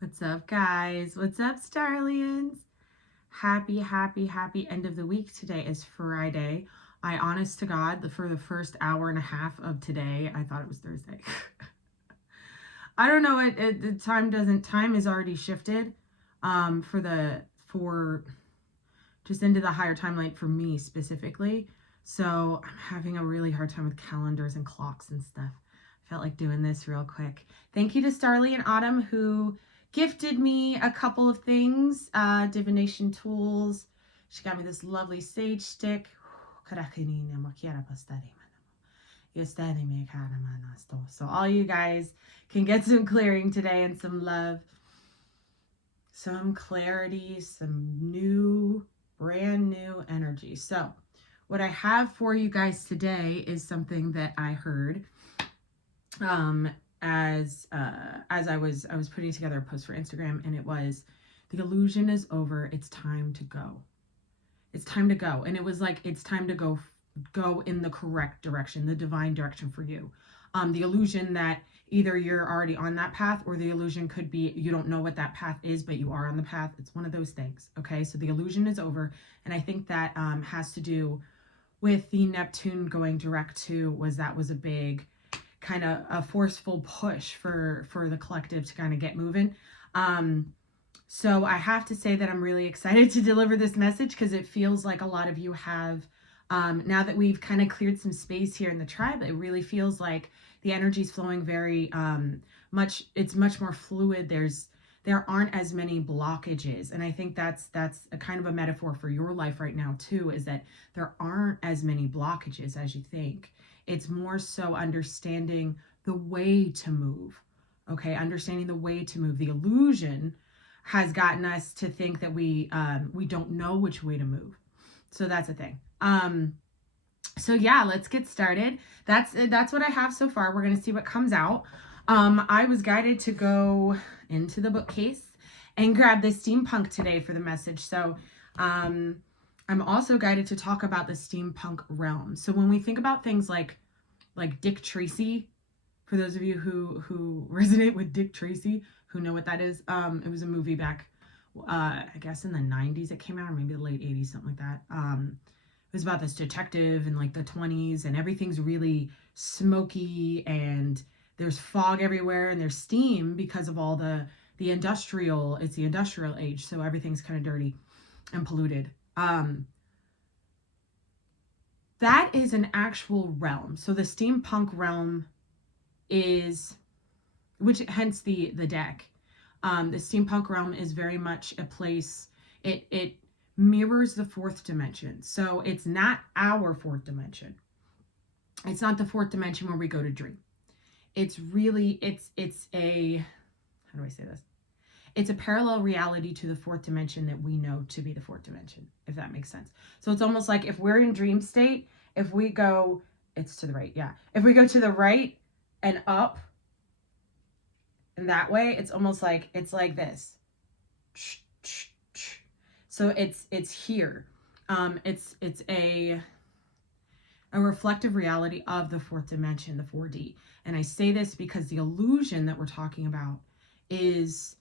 What's up, guys? What's up, Starlians? Happy end of the week. Today is Friday. I, honest to God, for the first hour and a half of today, I thought it was Thursday. I don't know. The time is already shifted for just into the higher timeline for me specifically. So I'm having a really hard time with calendars and clocks and stuff. I felt like doing this real quick. Thank you to Starly and Autumn who gifted me a couple of things, divination tools. She got me this lovely sage stick. So all you guys can get some clearing today and some love, some clarity, some brand new energy. So what I have for you guys today is something that I heard as I was putting together a post for Instagram, and it was, the illusion is over, it's time to go. It's time to go. And it was like, it's time to go in the correct direction, the divine direction for you. The illusion that either you're already on that path, or the illusion could be you don't know what that path is, but you are on the path. It's one of those things. Okay, so the illusion is over. And I think that has to do with the Neptune going direct to, was a big kind of a forceful push for the collective to kind of get moving. So I have to say that I'm really excited to deliver this message, because it feels like a lot of you have, now that we've kind of cleared some space here in the tribe, it really feels like the energy is flowing very it's much more fluid. There aren't as many blockages. And I think that's a kind of a metaphor for your life right now too, is that there aren't as many blockages as you think. It's more so understanding the way to move. Okay, understanding the way to move. The illusion has gotten us to think that we don't know which way to move. So that's a thing. So yeah, let's get started. That's what I have so far. We're gonna see what comes out. I was guided to go into the bookcase and grab the steampunk today for the message. So I'm also guided to talk about the steampunk realm. So when we think about things like Dick Tracy, for those of you who resonate with Dick Tracy, who know what that is, it was a movie back, I guess in the 90s it came out, or maybe the late 80s, something like that. It was about this detective in like the 20s, and everything's really smoky, and there's fog everywhere, and there's steam because of all the industrial, it's the industrial age, so everything's kind of dirty and polluted. That is an actual realm. So the steampunk realm is, which hence the deck. The steampunk realm is very much a place, it mirrors the fourth dimension. So it's not our fourth dimension. It's not the fourth dimension where we go to dream. It's really, it's a, how do I say this? It's a parallel reality to the fourth dimension that we know to be the fourth dimension, if that makes sense. So it's almost like if we're in dream state, if we go, it's to the right, yeah. If we go to the right and up, and that way, it's almost like, it's like this. So it's here. It's a reflective reality of the fourth dimension, the 4D. And I say this because the illusion that we're talking about is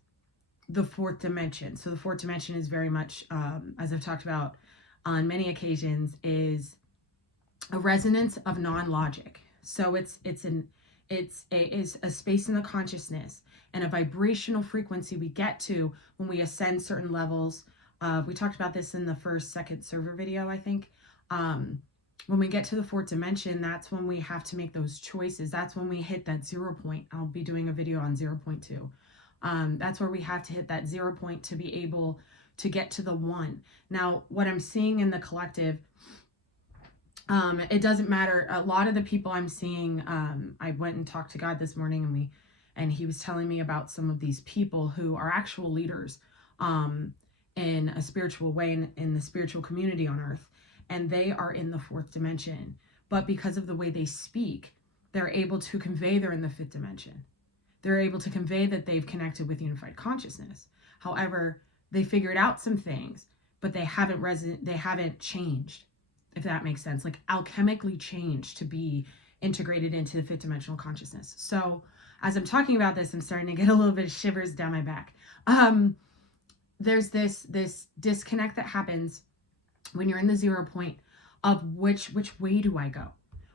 the fourth dimension. So the fourth dimension is very much, as I've talked about on many occasions, is a resonance of non-logic. So it's a space in the consciousness and a vibrational frequency we get to when we ascend certain levels. We talked about this in the second server video, I think. When we get to the fourth dimension, that's when we have to make those choices. That's when we hit that 0 point. I'll be doing a video on 0.2. That's where we have to hit that 0 point to be able to get to the 1. Now, what I'm seeing in the collective, it doesn't matter. A lot of the people I'm seeing, I went and talked to God this morning, and he was telling me about some of these people who are actual leaders in a spiritual way, in the spiritual community on earth, and they are in the fourth dimension. But because of the way they speak, they're able to convey they're in the fifth dimension. They're able to convey that they've connected with unified consciousness. However, they figured out some things, but they haven't changed, if that makes sense, like alchemically changed to be integrated into the fifth dimensional consciousness. So as I'm talking about this, I'm starting to get a little bit of shivers down my back. There's this disconnect that happens when you're in the 0 point of which way do I go?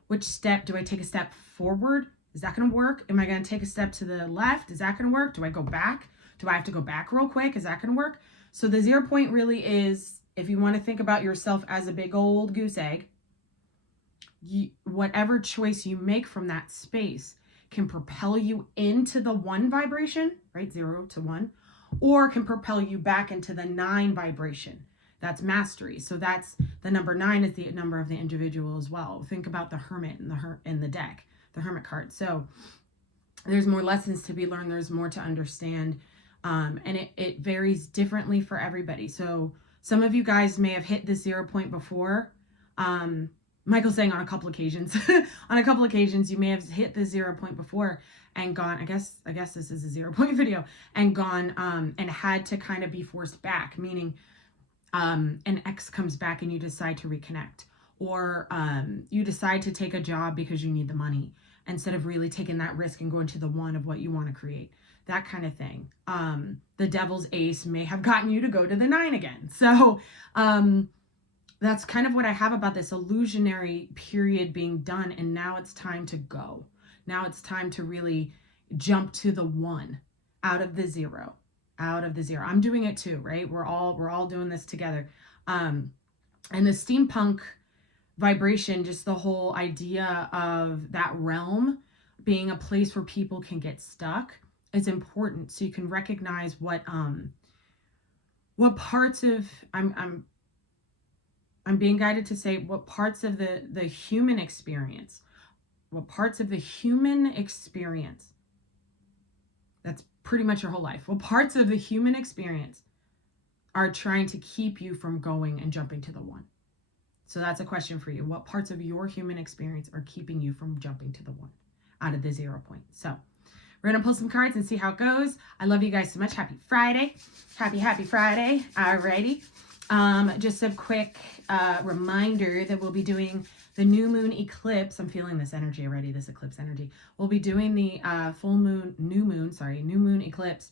Which step do I take? A step forward? Is that going to work? Am I going to take a step to the left? Is that going to work? Do I go back? Do I have to go back real quick? Is that going to work? So the 0 point really is, if you want to think about yourself as a big old goose egg, whatever choice you make from that space can propel you into the 1 vibration, right? 0 to 1, or can propel you back into the 9 vibration. That's mastery. So that's the number 9 is the number of the individual as well. Think about the hermit in the deck, the hermit card. So there's more lessons to be learned. There's more to understand. And it varies differently for everybody. So some of you guys may have hit the 0 point before. Michael's saying on a couple occasions, on a couple occasions, you may have hit the 0 point before and gone, I guess this is a 0 point video, and gone, and had to kind of be forced back, meaning, an ex comes back and you decide to reconnect, or, you decide to take a job because you need the money instead of really taking that risk and going to the 1 of what you want to create, that kind of thing. The devil's ace may have gotten you to go to the 9 again. So, that's kind of what I have about this illusionary period being done. And now it's time to go. Now it's time to really jump to the 1 out of the 0, out of the 0. I'm doing it too, right? We're all doing this together. And the steampunk vibration, just the whole idea of that realm being a place where people can get stuck is important. So you can recognize what parts of, I'm being guided to say what parts of the human experience, that's pretty much your whole life. What parts of the human experience are trying to keep you from going and jumping to the 1? So that's a question for you. What parts of your human experience are keeping you from jumping to the 1 out of the 0 point? So we're going to pull some cards and see how it goes. I love you guys so much. Happy Friday. Happy Friday. Alrighty. Just a quick reminder that we'll be doing the new moon eclipse. I'm feeling this energy already, this eclipse energy. We'll be doing the new moon eclipse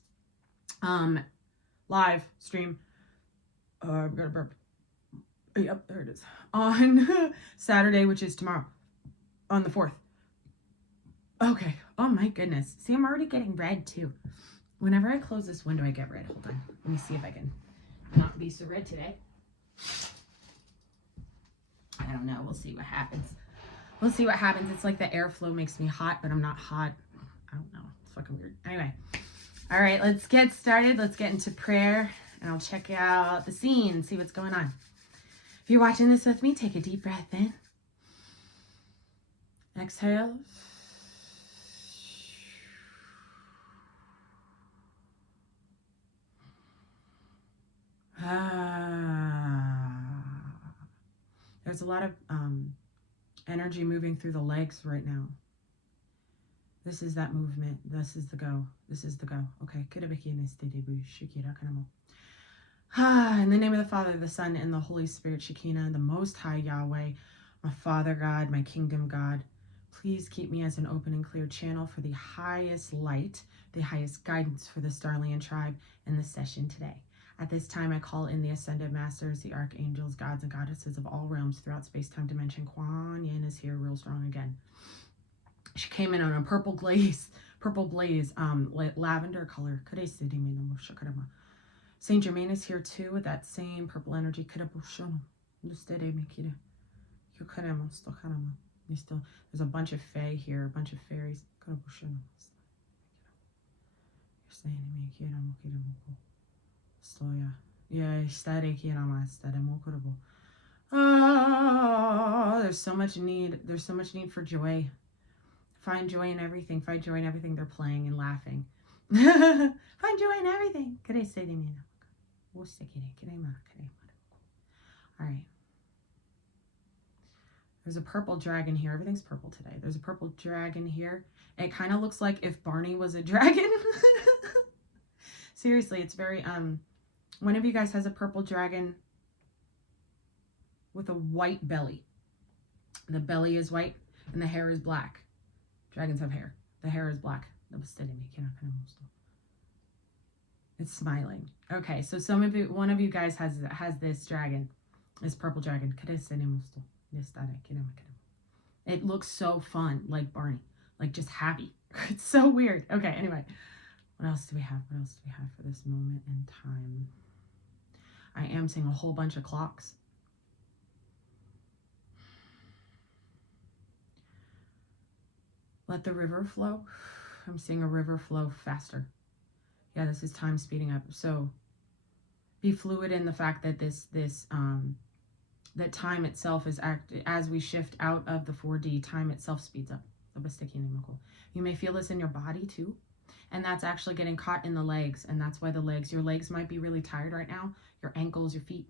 live stream. I've got a burp. Yep, there it is. On Saturday, which is tomorrow, on the 4th. Okay. Oh my goodness. See, I'm already getting red too. Whenever I close this window, I get red. Hold on. Let me see if I can not be so red today. I don't know. We'll see what happens. It's like the airflow makes me hot, but I'm not hot. I don't know. It's fucking weird. Anyway. All right, let's get started. Let's get into prayer, and I'll check out the scene, see what's going on. If you're watching this with me, take a deep breath in. Exhale. There's a lot of energy moving through the legs right now. This is that movement. This is the go. Okay. In the name of the Father, the Son, and the Holy Spirit, Shekinah, the Most High Yahweh, my Father God, my Kingdom God, please keep me as an open and clear channel for the highest light, the highest guidance for the Starlian tribe in the session today. At this time, I call in the Ascended Masters, the Archangels, gods, and goddesses of all realms throughout space-time dimension. Kuan Yin is here real strong again. She came in on a purple blaze, lavender color. Saint Germain is here too with that same purple energy. There's a bunch of fae here, a bunch of fairies. Oh, there's so much need. There's so much need for joy. Find joy in everything. Find joy in everything they're playing and laughing. Find joy in everything. All right. There's a purple dragon here. Everything's purple today. There's a purple dragon here. It kind of looks like if Barney was a dragon. Seriously, it's very, one of you guys has a purple dragon with a white belly. The belly is white and the hair is black. Dragons have hair. The hair is black. It's smiling. Okay, so some of you, one of you guys has this dragon, this purple dragon. It looks so fun, like Barney, like just happy. It's so weird. Okay, anyway, what else do we have? What else do we have for this moment in time? I am seeing a whole bunch of clocks. Let the river flow. I'm seeing a river flow faster. Yeah, this is time speeding up. So be fluid in the fact that that time itself is as we shift out of the 4D, time itself speeds up. You may feel this in your body too. And that's actually getting caught in the legs. And that's why your legs might be really tired right now. Your ankles, your feet,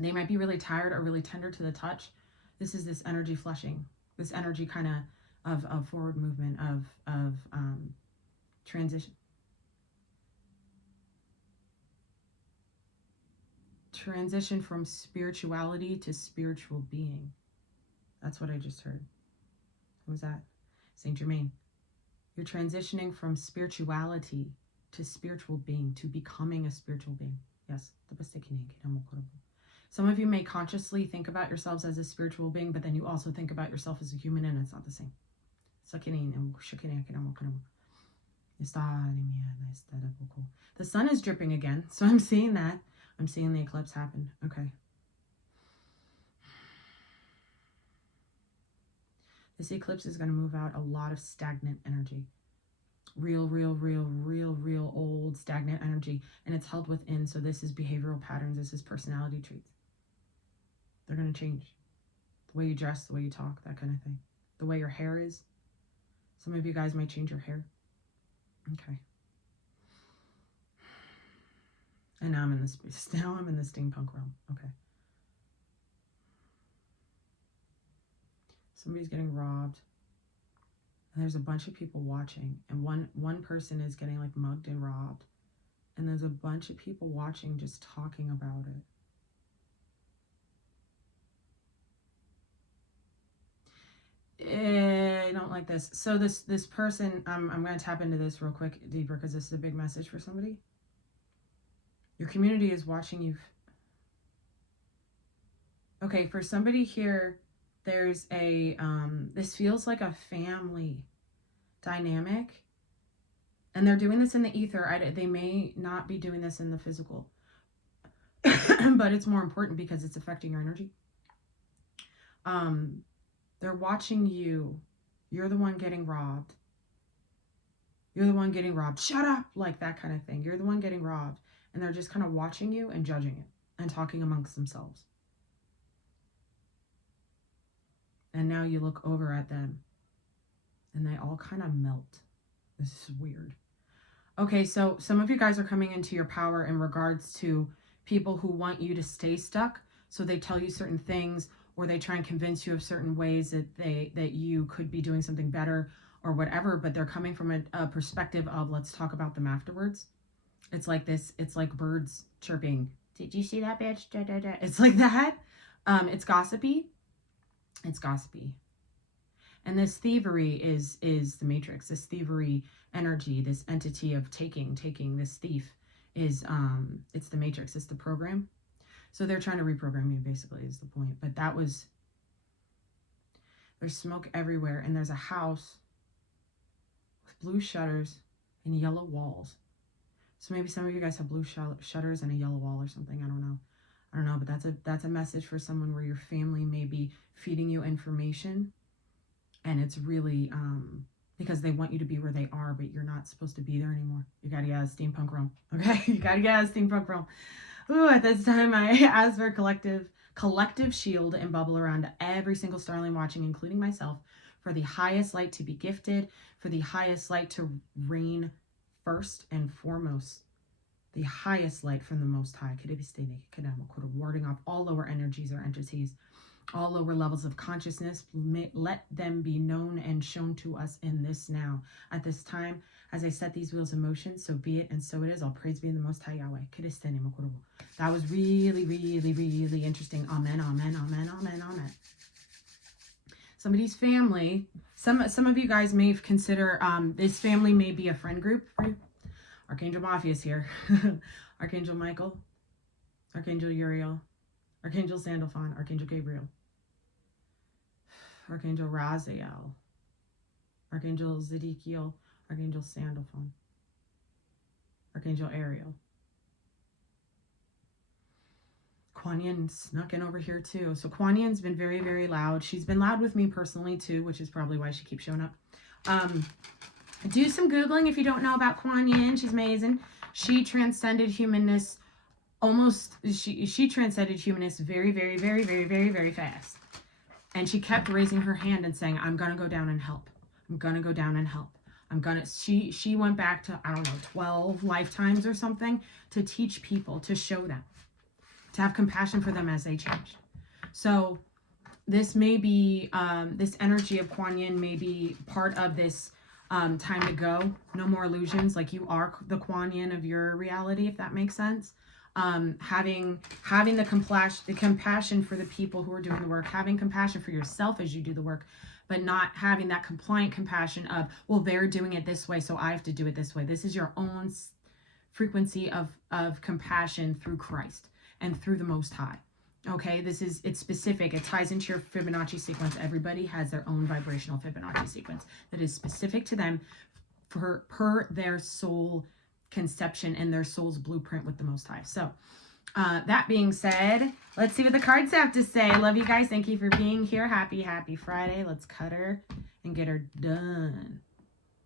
they might be really tired or really tender to the touch. This is this energy flushing, this energy kind of forward movement, of transition. Transition from spirituality to spiritual being. That's what I just heard. Who was that? Saint Germain. You're transitioning from spirituality to spiritual being, to becoming a spiritual being. Yes. Some of you may consciously think about yourselves as a spiritual being, but then you also think about yourself as a human, and it's not the same. The sun is dripping again, so I'm seeing that. I'm seeing the eclipse happen. Okay. This eclipse is going to move out a lot of stagnant energy. Real old stagnant energy. And it's held within. So this is behavioral patterns. This is personality traits. They're going to change. The way you dress, the way you talk, that kind of thing. The way your hair is. Some of you guys might change your hair. Okay. And now I'm in the steampunk realm. Okay. Somebody's getting robbed. And there's a bunch of people watching. And one person is getting like mugged and robbed. And there's a bunch of people watching, just talking about it. I don't like this. So this person, I'm going to tap into this real quick, deeper, because this is a big message for somebody. Your community is watching you. Okay, for somebody here, there's a, this feels like a family dynamic. And they're doing this in the ether. They may not be doing this in the physical. But it's more important because it's affecting your energy. They're watching you. You're the one getting robbed. You're the one getting robbed. Shut up! Like that kind of thing. You're the one getting robbed. And they're just kind of watching you and judging it and talking amongst themselves. And now you look over at them and they all kind of melt. This is weird. Okay, so some of you guys are coming into your power in regards to people who want you to stay stuck. So they tell you certain things, or they try and convince you of certain ways that you could be doing something better or whatever, but they're coming from a perspective of, let's talk about them afterwards. It's like this. It's like birds chirping. Did you see that, bitch? Da, da, da. It's like that. It's gossipy. It's gossipy. And this thievery is the matrix. This thievery energy, this entity of taking, this thief is, it's the matrix. It's the program. So they're trying to reprogram you, basically, is the point. But there's smoke everywhere. And there's a house with blue shutters and yellow walls. So maybe some of you guys have blue shutters and a yellow wall or something. I don't know, but that's a message for someone where your family may be feeding you information, and it's really because they want you to be where they are, but you're not supposed to be there anymore. You gotta get out of steampunk realm, okay? You gotta get out of steampunk realm. Ooh, at this time, I ask for collective shield and bubble around every single starling watching, including myself, for the highest light to be gifted, for the highest light to reign first and foremost, the highest light from the Most High, warding off all lower energies or entities, all lower levels of consciousness. Let them be known and shown to us in this now. At this time, as I set these wheels in motion, so be it and so it is. All praise be in the Most High Yahweh. That was really interesting. Amen, amen, amen, amen, amen. Somebody's family, some of you guys may consider this family may be a friend group for you, Archangel Mafia is here. Archangel Michael, Archangel Uriel, Archangel Sandalphon, Archangel Gabriel, Archangel Raziel, Archangel Zedekiel, Archangel Sandalphon, Archangel Ariel. Kuan Yin snuck in over here too. So Kuan Yin's been very, very loud. She's been loud with me personally too, which is probably why she keeps showing up. Do some Googling if you don't know about Kuan Yin. She's amazing. She transcended humanness she transcended humanness very, very, very, very, very, very fast. And she kept raising her hand and saying, I'm going to go down and help. I'm going to go down and help. She went back to, I don't know, 12 lifetimes or something to teach people, to show them, to have compassion for them as they changed. So this may be, this energy of Kuan Yin may be part of this time to go. No more illusions. Like you are the Kuan Yin of your reality, if that makes sense. Having the compassion for the people who are doing the work, having compassion for yourself as you do the work, but not having that compliant compassion of, well, they're doing it this way, so I have to do it this way. This is your own frequency of compassion through Christ and through the Most High. Okay, it's specific. It ties into your Fibonacci sequence. Everybody has their own vibrational Fibonacci sequence that is specific to them per their soul conception and their soul's blueprint with the Most High. So that being said, let's see what the cards have to say. Love you guys. Thank you for being here. Happy Friday. Let's cut her and get her done.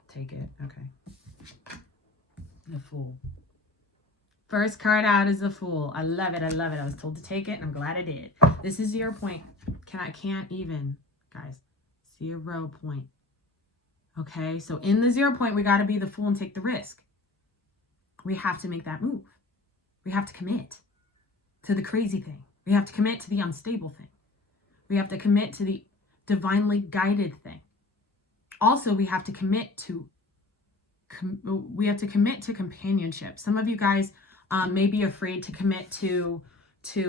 Take it. Okay. The Fool. First card out is the Fool. I love it. I love it. I was told to take it, and I'm glad I did. This is 0 point. Can't even, guys. 0 point. Okay, so in the 0 point, we got to be the Fool and take the risk. We have to make that move. We have to commit to the crazy thing. We have to commit to the unstable thing. We have to commit to the divinely guided thing. Also, we have to commit to companionship. Some of you guys may be afraid to commit to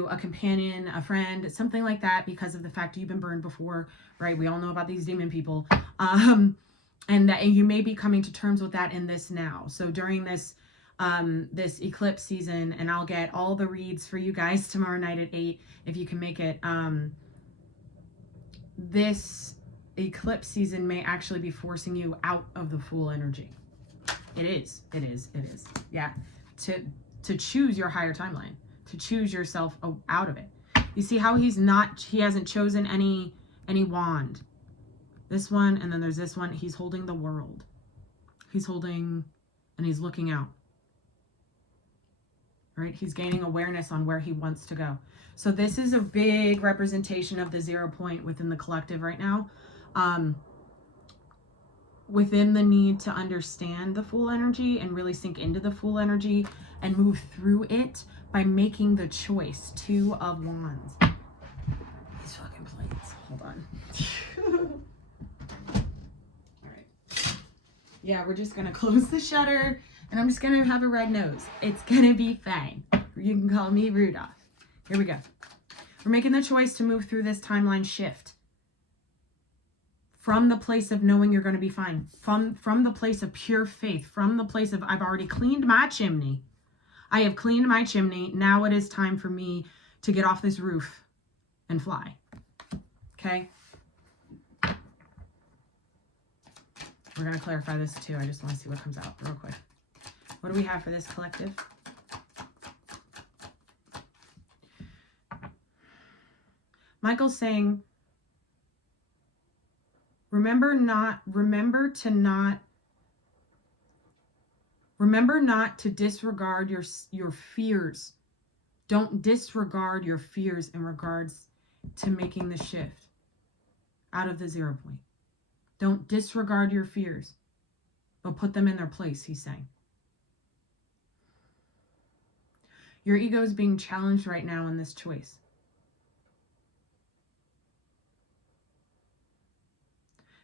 a companion, a friend, something like that, because of the fact you've been burned before, right? We all know about these demon people. And you may be coming to terms with that in this now. So during this eclipse season, and I'll get all the reads for you guys tomorrow night at 8, if you can make it. This eclipse season may actually be forcing you out of the Fool energy. It is. Yeah. To choose your higher timeline, to choose yourself out of it. You see how he hasn't chosen any wand. This one, and then there's this one. He's holding the world. He's holding, and he's looking out. Right? He's gaining awareness on where he wants to go. So this is a big representation of the 0 point within the collective right now. Within the need to understand the Fool energy and really sink into the Fool energy and move through it by making the choice. 2 of Wands. These fucking plates. Hold on. All right. Yeah, we're just going to close the shutter. And I'm just going to have a red nose. It's going to be fine. You can call me Rudolph. Here we go. We're making the choice to move through this timeline shift. From the place of knowing you're going to be fine. From the place of pure faith. From the place of, I've already cleaned my chimney. I have cleaned my chimney. Now it is time for me to get off this roof and fly. Okay? We're going to clarify this too. I just want to see what comes out real quick. What do we have for this collective? Michael's saying, remember not to disregard your fears. Don't disregard your fears in regards to making the shift out of the 0 point. Don't disregard your fears, but put them in their place, he's saying. Your ego is being challenged right now in this choice.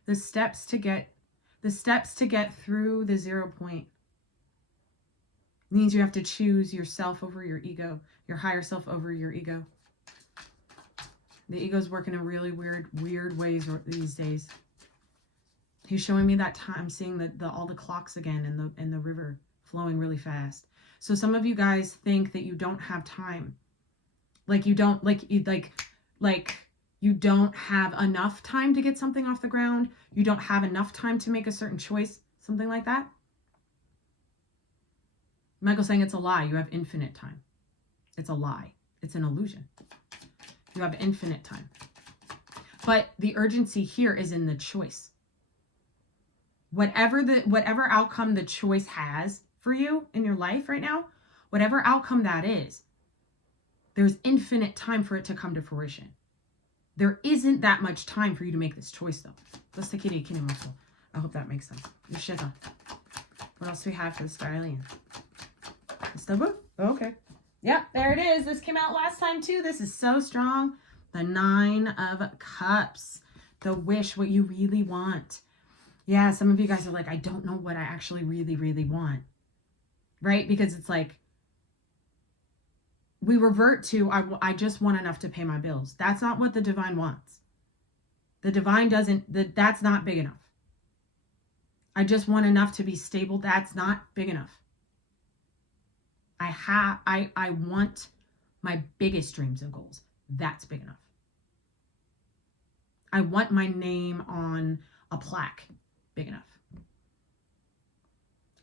The steps to get through the 0 point means you have to choose yourself over your ego, your higher self over your ego. The ego's working in really weird ways these days. He's showing me that time, I'm seeing all the clocks again in the river flowing really fast. So some of you guys think that you don't have time. Like you don't you don't have enough time to get something off the ground. You don't have enough time to make a certain choice, something like that. Michael's saying it's a lie. You have infinite time. It's a lie. It's an illusion. You have infinite time. But the urgency here is in the choice. Whatever outcome the choice has for you in your life right now, whatever outcome that is, there's infinite time for it to come to fruition. There isn't that much time for you to make this choice, though. I hope that makes sense. What else do we have for the Starlian? Okay. Yep, there it is. This came out last time, too. This is so strong. The 9 of Cups. The wish, what you really want. Yeah, some of you guys are like, I don't know what I actually really, really want. Right? Because it's like, we revert to, I just want enough to pay my bills. That's not what the divine wants. The divine doesn't, that's not big enough. I just want enough to be stable. That's not big enough. I want my biggest dreams and goals. That's big enough. I want my name on a plaque. Big enough.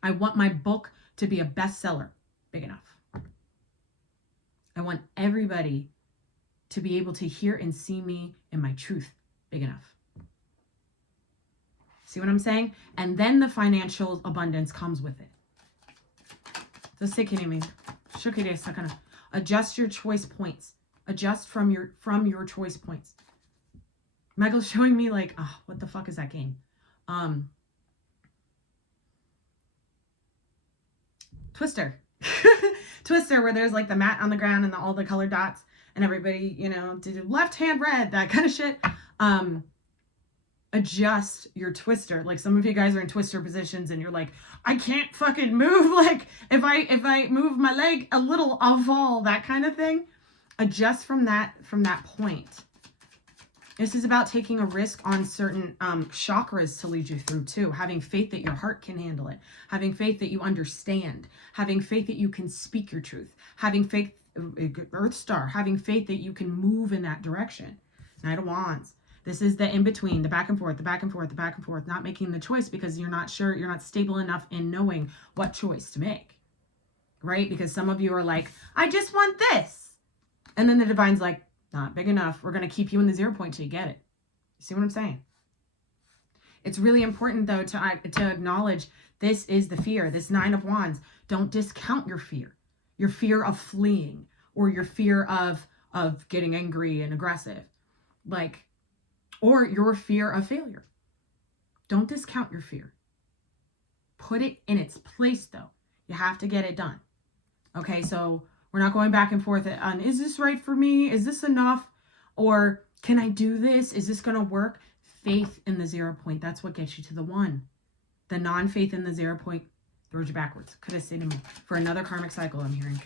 I want my book to be a bestseller. Big enough. I want everybody to be able to hear and see me in my truth. Big enough. See what I'm saying? And then the financial abundance comes with it. Adjust your choice points. Adjust from your choice points. Michael's showing me like, oh, what the fuck is that game? Twister. Twister, where there's like the mat on the ground and all the colored dots and everybody, do left hand red, that kind of shit. Adjust your twister. Like some of you guys are in twister positions and you're like, I can't fucking move. Like if I move my leg a little, I'll fall, that kind of thing. Adjust from that point. This is about taking a risk on certain chakras to lead you through too. Having faith that your heart can handle it. Having faith that you understand. Having faith that you can speak your truth. Having faith, Earth Star, having faith that you can move in that direction. Knight of Wands. This is the in-between, the back and forth, the back and forth, the back and forth. Not making the choice because you're not sure, you're not stable enough in knowing what choice to make. Right? Because some of you are like, I just want this. And then the divine's like, not big enough. We're going to keep you in the 0 point till you get it. You see what I'm saying? It's really important, though, to acknowledge this is the fear, this 9 of Wands. Don't discount your fear of fleeing, or your fear of getting angry and aggressive, or your fear of failure. Don't discount your fear. Put it in its place, though. You have to get it done. Okay, so we're not going back and forth on, is this right for me? Is this enough? Or can I do this? Is this going to work? Faith in the 0 point. That's what gets you to the 1. The non-faith in the 0 point throws you backwards. For another karmic cycle, I'm hearing.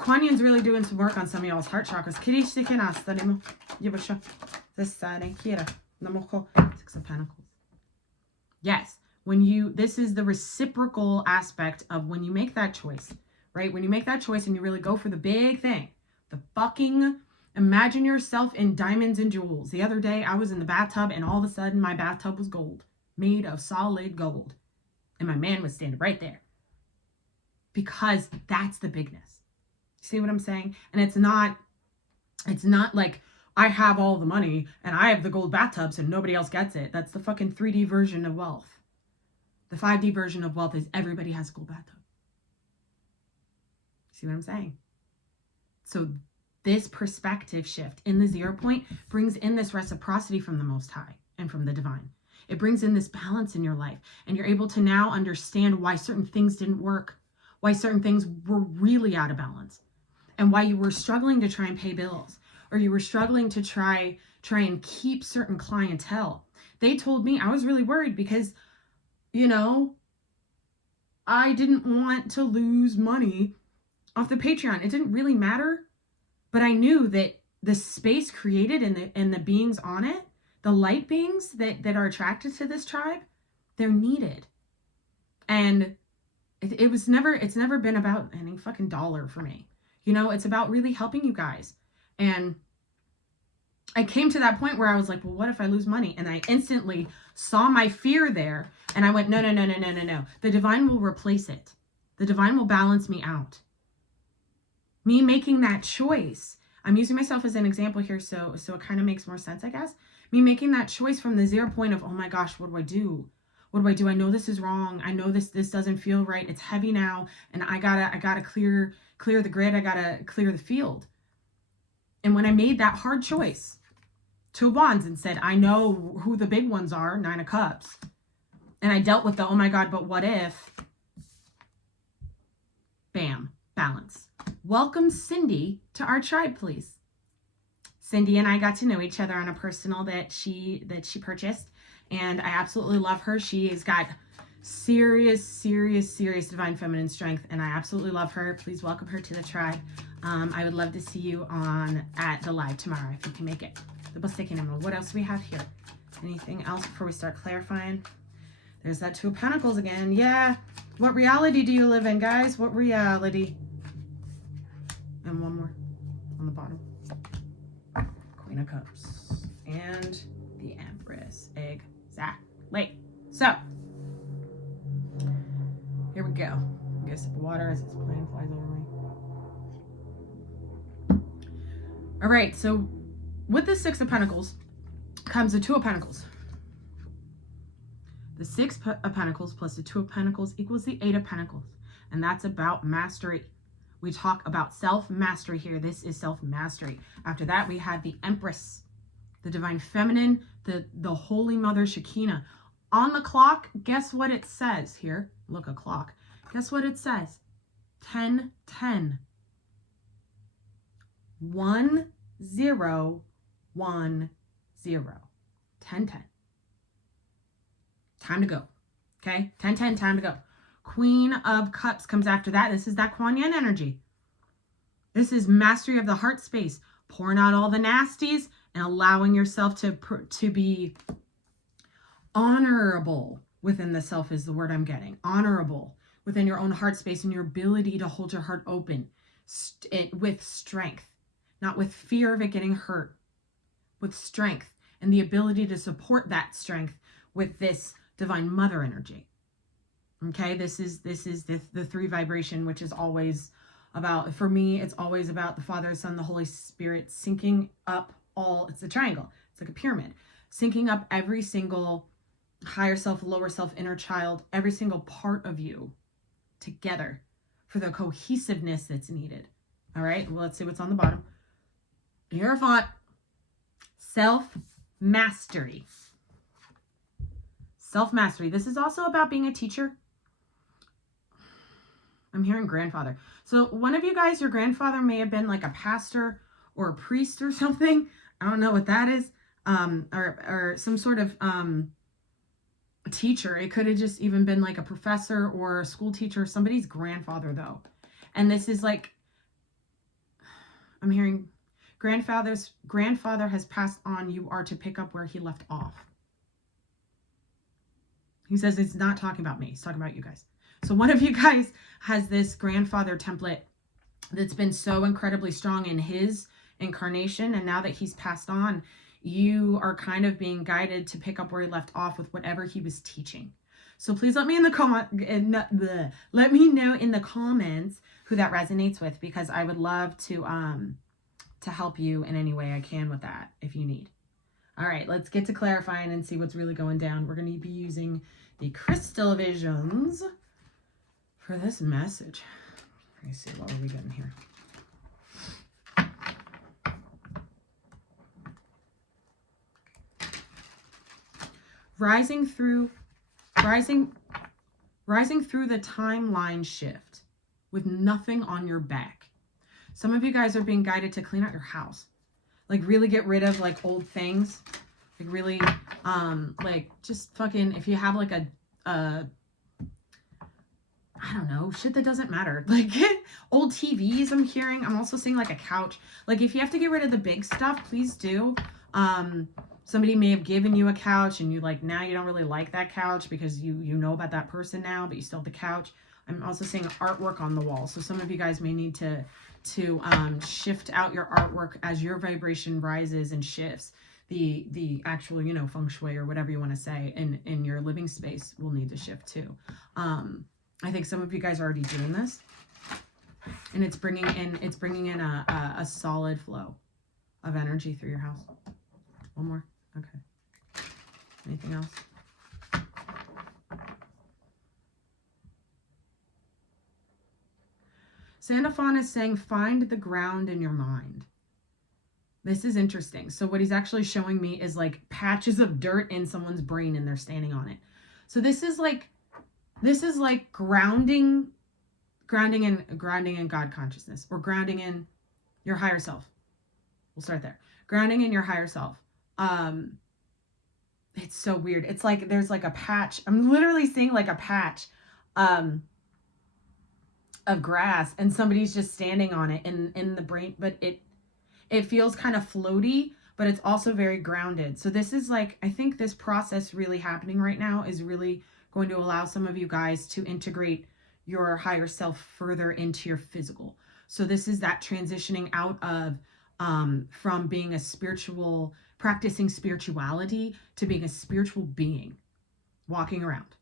Kuan Yin's really doing some work on some of y'all's heart chakras. 6 of Pentacles. Yes. This is the reciprocal aspect of when you make that choice, right? When you make that choice and you really go for the big thing, imagine yourself in diamonds and jewels. The other day I was in the bathtub and all of a sudden my bathtub was gold, made of solid gold. And my man was standing right there. Because that's the bigness. See what I'm saying? And it's not like I have all the money and I have the gold bathtub so nobody else gets it. That's the fucking 3D version of wealth. The 5D version of wealth is everybody has a gold bathtub. See what I'm saying? So this perspective shift in the 0 point brings in this reciprocity from the Most High and from the divine. It brings in this balance in your life, and you're able to now understand why certain things didn't work, why certain things were really out of balance, and why you were struggling to try and pay bills, or you were struggling to try and keep certain clientele. They told me, I was really worried because I didn't want to lose money off the Patreon. It didn't really matter, but I knew that the space created and the beings on it, The light beings that are attracted to this tribe, they're needed. And it's never been about any fucking dollar for me. It's about really helping you guys. And I came to that point where I was like, well, what if I lose money? And I instantly saw my fear there. And I went, no. The divine will replace it. The divine will balance me out. Me making that choice. I'm using myself as an example here, so it kind of makes more sense, I guess. Me making that choice from the 0 point of, oh my gosh, what do I do? What do I do? I know this is wrong. I know this doesn't feel right. It's heavy now, and I gotta clear the grid. I gotta clear the field. And when I made that hard choice, 2 of Wands, and said, I know who the big ones are, 9 of Cups, and I dealt with the, oh my God, but what if? Bam, balance. Welcome Cindy to our tribe, please. Cindy and I got to know each other on a personal that she purchased, and I absolutely love her. She has got serious divine feminine strength, and I absolutely love her. Please welcome her to the tribe. I would love to see you at the live tomorrow if you can make it. The Bosticky number. What else do we have here? Anything else before we start clarifying? There's that 2 of Pentacles again. Yeah. What reality do you live in, guys? What reality? And one more on the bottom. Queen of Cups. And the Empress. Exactly. So, here we go. I guess water as this plane flies over me. All right, so with the 6 of Pentacles comes the 2 of Pentacles. The 6 of Pentacles plus the 2 of Pentacles equals the 8 of Pentacles. And that's about mastery. We talk about self-mastery here. This is self-mastery. After that, we had the Empress, the Divine Feminine, the Holy Mother Shekinah. On the clock, guess what it says here? Look, a clock. Guess what it says? 10-10. 1-0-1-0. 10-10. Time to go. Okay? 10-10, time to go. Queen of Cups comes after that. This is that Kuan Yin energy. This is mastery of the heart space. Pouring out all the nasties and allowing yourself to be honorable within the self is the word I'm getting. Honorable within your own heart space and your ability to hold your heart open with strength. Not with fear of it getting hurt. With strength and the ability to support that strength with this Divine Mother energy. Okay, this is the 3 vibration, which is always about, for me, it's always about the Father, Son, the Holy Spirit syncing up all, it's a triangle, it's like a pyramid, syncing up every single higher self, lower self, inner child, every single part of you together for the cohesiveness that's needed. All right, well, let's see what's on the bottom. Hierophant, self-mastery. Self-mastery. This is also about being a teacher. I'm hearing grandfather. So one of you guys, your grandfather may have been like a pastor or a priest or something. I don't know what that is. Or some sort of teacher. It could have just even been like a professor or a school teacher, somebody's grandfather though. And this is like, I'm hearing grandfather has passed on. You are to pick up where he left off. He says it's not talking about me. He's talking about you guys. So one of you guys has this grandfather template that's been so incredibly strong in his incarnation. And now that he's passed on, you are kind of being guided to pick up where he left off with whatever he was teaching. So please let me let me know in the comments who that resonates with, because I would love to help you in any way I can with that if you need. All right, let's get to clarifying and see what's really going down. We're going to be using the crystal visions for this message. Let me see, what are we getting here? Rising through the timeline shift with nothing on your back. Some of you guys are being guided to clean out your house. Like really get rid of like old things. Like really, like just fucking, if you have like a I don't know, shit that doesn't matter. Like old TVs I'm hearing. I'm also seeing like a couch. Like if you have to get rid of the big stuff, please do. Somebody may have given you a couch and you like, now you don't really like that couch because you know about that person now, but you still have the couch. I'm also seeing artwork on the wall. So some of you guys may need to shift out your artwork as your vibration rises and shifts. The actual, you know, feng shui or whatever you want to say in your living space will need to shift too. I think some of you guys are already doing this, and it's bringing in a solid flow of energy through your house. One more. Okay. Anything else? Sandalphon is saying, find the ground in your mind. This is interesting. So what he's actually showing me is like patches of dirt in someone's brain and they're standing on it. So this is like grounding in God consciousness, or grounding in your higher self. We'll start there. Grounding in your higher self. It's so weird. It's like there's like a patch. I'm literally seeing like a patch of grass, and somebody's just standing on it in the brain, but it feels kind of floaty, but it's also very grounded. So this is like, I think this process really happening right now is really going to allow some of you guys to integrate your higher self further into your physical. So this is that transitioning out of from being a spiritual, practicing spirituality, to being a spiritual being, walking around,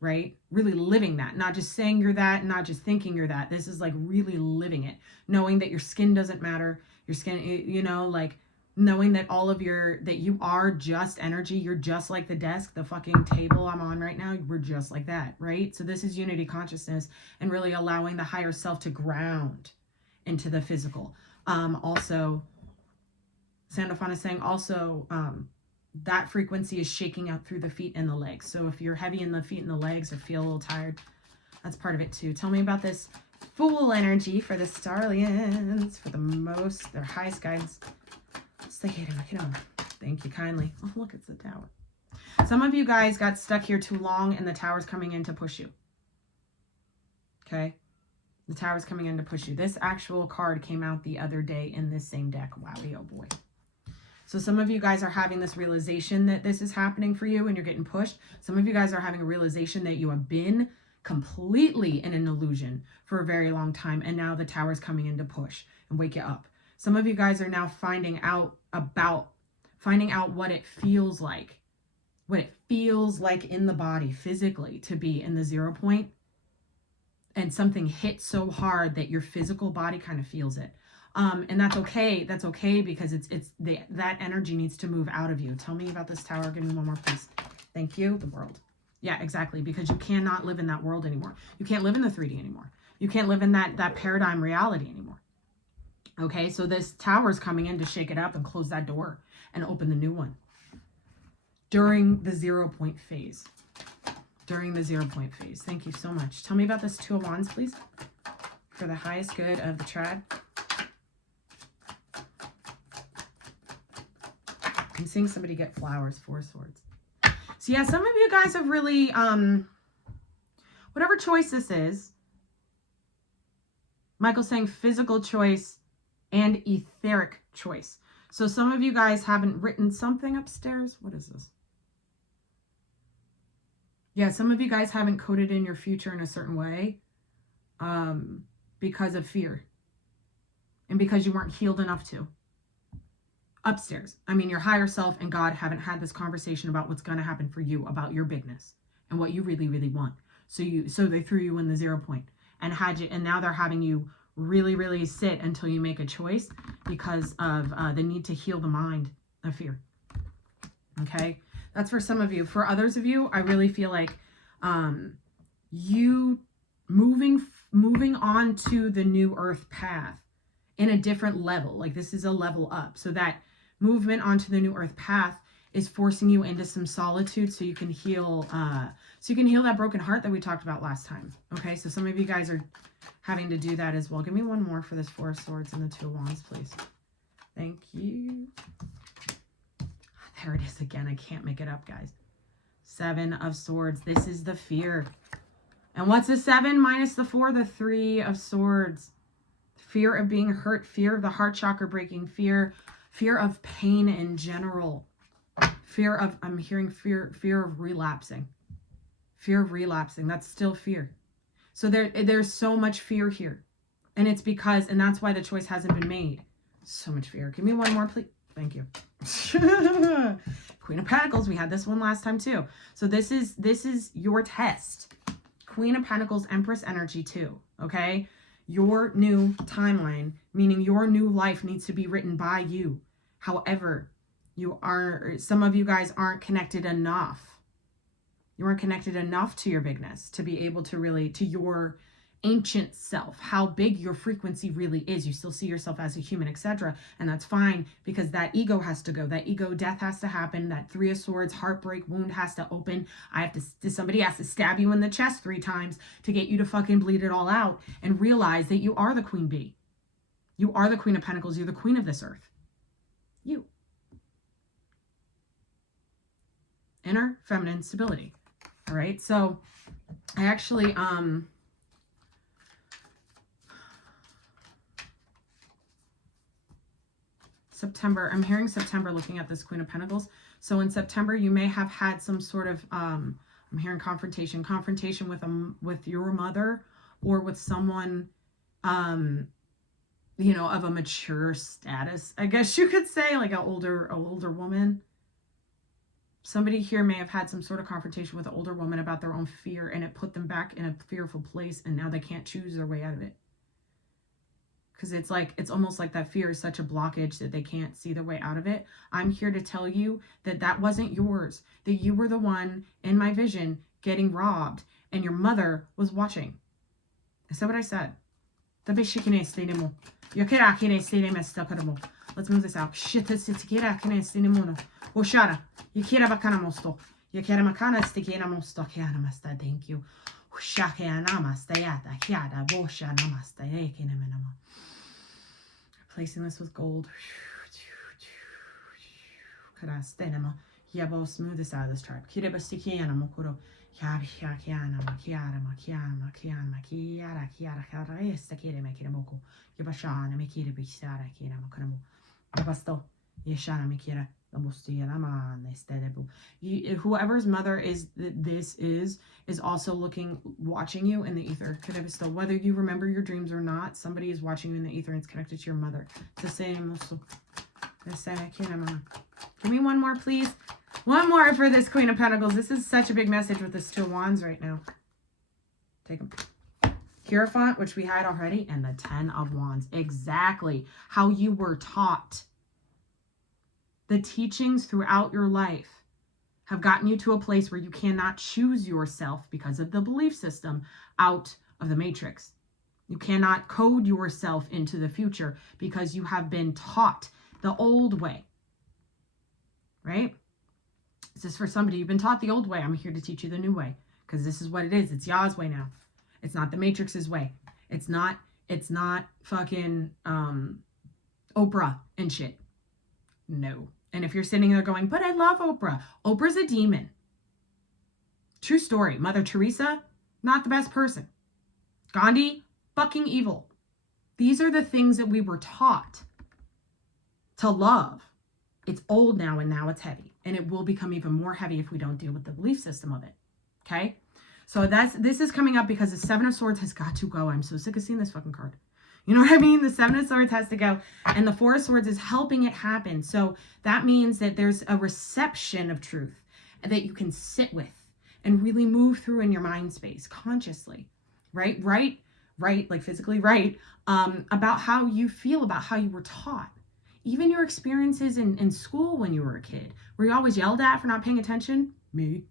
right? Really living that, not just saying you're that, not just thinking you're that. This is like really living it, knowing that your skin doesn't matter. Your skin, you know, like knowing that that you are just energy. You're just like the desk, the fucking table I'm on right now. We're just like that, right? So this is unity consciousness, and really allowing the higher self to ground into the physical. Also, Sandalphon is saying also, that frequency is shaking out through the feet and the legs. So if you're heavy in the feet and the legs or feel a little tired, that's part of it too. Tell me about this Fool energy for the Starlians, for their highest guidance. Thank you kindly. Oh, look, it's the tower. Some of you guys got stuck here too long, and the tower's coming in to push you. Okay? The tower's coming in to push you. This actual card came out the other day in this same deck. Wowie, oh boy. So some of you guys are having this realization that this is happening for you and you're getting pushed. Some of you guys are having a realization that you have been completely in an illusion for a very long time, and now the tower's coming in to push and wake you up. Some of you guys are now finding out what it feels like in the body physically to be in the 0 point, and something hits so hard that your physical body kind of feels it. And that's okay. That's okay, because that energy needs to move out of you. Tell me about this tower. Give me one more, please. Thank you. The world. Yeah, exactly. Because you cannot live in that world anymore. You can't live in the 3D anymore. You can't live in that paradigm reality anymore. Okay, so this tower is coming in to shake it up and close that door and open the new one during the 0 point phase. During the 0 point phase. Thank you so much. Tell me about this Two of Wands, please, for the highest good of the tribe. I'm seeing somebody get flowers. 4 swords. So yeah, some of you guys have really, whatever choice this is, Michael's saying physical choice and etheric choice. So some of you guys haven't written something upstairs. What is this? Yeah, some of you guys haven't coded in your future in a certain way because of fear and because you weren't healed enough to. Upstairs. I mean, your higher self and God haven't had this conversation about what's going to happen for you, about your bigness and what you really, really want. So they threw you in the 0 point and and now they're having you really, really sit until you make a choice because of the need to heal the mind of fear. Okay. That's for some of you. For others of you, I really feel like you moving on to the new earth path in a different level. Like this is a level up. So that movement onto the new earth path is forcing you into some solitude so you can heal that broken heart that we talked about last time. Okay, so some of you guys are having to do that as well. Give me one more for this 4 of Swords and the 2 of Wands, please. Thank you. There it is again. I can't make it up, guys. 7 of Swords. This is the fear. And what's the 7 minus the 4? The 3 of Swords. Fear of being hurt, fear of the heart chakra breaking, fear of pain in general. I'm hearing fear of relapsing. Fear of relapsing. That's still fear. So there's so much fear here. And it's because, and that's why the choice hasn't been made. So much fear. Give me one more, please. Thank you. Queen of Pentacles. We had this one last time too. So this is your test. Queen of Pentacles, Empress energy too. Okay. Your new timeline, meaning your new life needs to be written by you. However, some of you guys aren't connected enough. You aren't connected enough to your bigness to be able to really, to your ancient self, how big your frequency really is. You still see yourself as a human, etc. And that's fine, because that ego has to go. That ego death has to happen. That 3 of Swords heartbreak wound has to open. Somebody has to stab you in the chest 3 times to get you to fucking bleed it all out and realize that you are the Queen Bee. You are the Queen of Pentacles. You're the queen of this earth. You. Inner feminine stability. All right. So I actually, September, I'm hearing September looking at this Queen of Pentacles. So in September, you may have had some sort of, I'm hearing confrontation with your mother, or with someone, you know, of a mature status, I guess you could say, like an older woman. Somebody here may have had some sort of confrontation with an older woman about their own fear, and it put them back in a fearful place, and now they can't choose their way out of it. Because it's like, it's almost like that fear is such a blockage that they can't see their way out of it. I'm here to tell you that that wasn't yours, that you were the one in my vision getting robbed, and your mother was watching. I said what I said. Let's move this out. Thank you. Replacing this with gold. Smooth this out of this chart. Whoever's mother is also watching you in the ether. Whether you remember your dreams or not, somebody is watching you in the ether, and it's connected to your mother. It's the same. Give me one more, please. One more for this Queen of Pentacles. This is such a big message with this 2 of Wands right now. Take them. Hierophant, which we had already, and the 10 of Wands. Exactly how you were taught. The teachings throughout your life have gotten you to a place where you cannot choose yourself because of the belief system out of the matrix. You cannot code yourself into the future because you have been taught the old way. Right? This is for somebody. You've been taught the old way. I'm here to teach you the new way, because this is what it is. It's Yah's way now. It's not the Matrix's way. It's not fucking Oprah and shit. No. And if you're sitting there going, but I love Oprah. Oprah's a demon. True story. Mother Teresa, not the best person. Gandhi, fucking evil. These are the things that we were taught to love. It's old now, and now it's heavy. And it will become even more heavy if we don't deal with the belief system of it. Okay? So this is coming up because the 7 of Swords has got to go. I'm so sick of seeing this fucking card. You know what I mean? The 7 of Swords has to go. And the 4 of Swords is helping it happen. So that means that there's a reception of truth that you can sit with and really move through in your mind space consciously. Right, like physically right, about how you feel, about how you were taught. Even your experiences in school when you were a kid. Were you always yelled at for not paying attention? Me.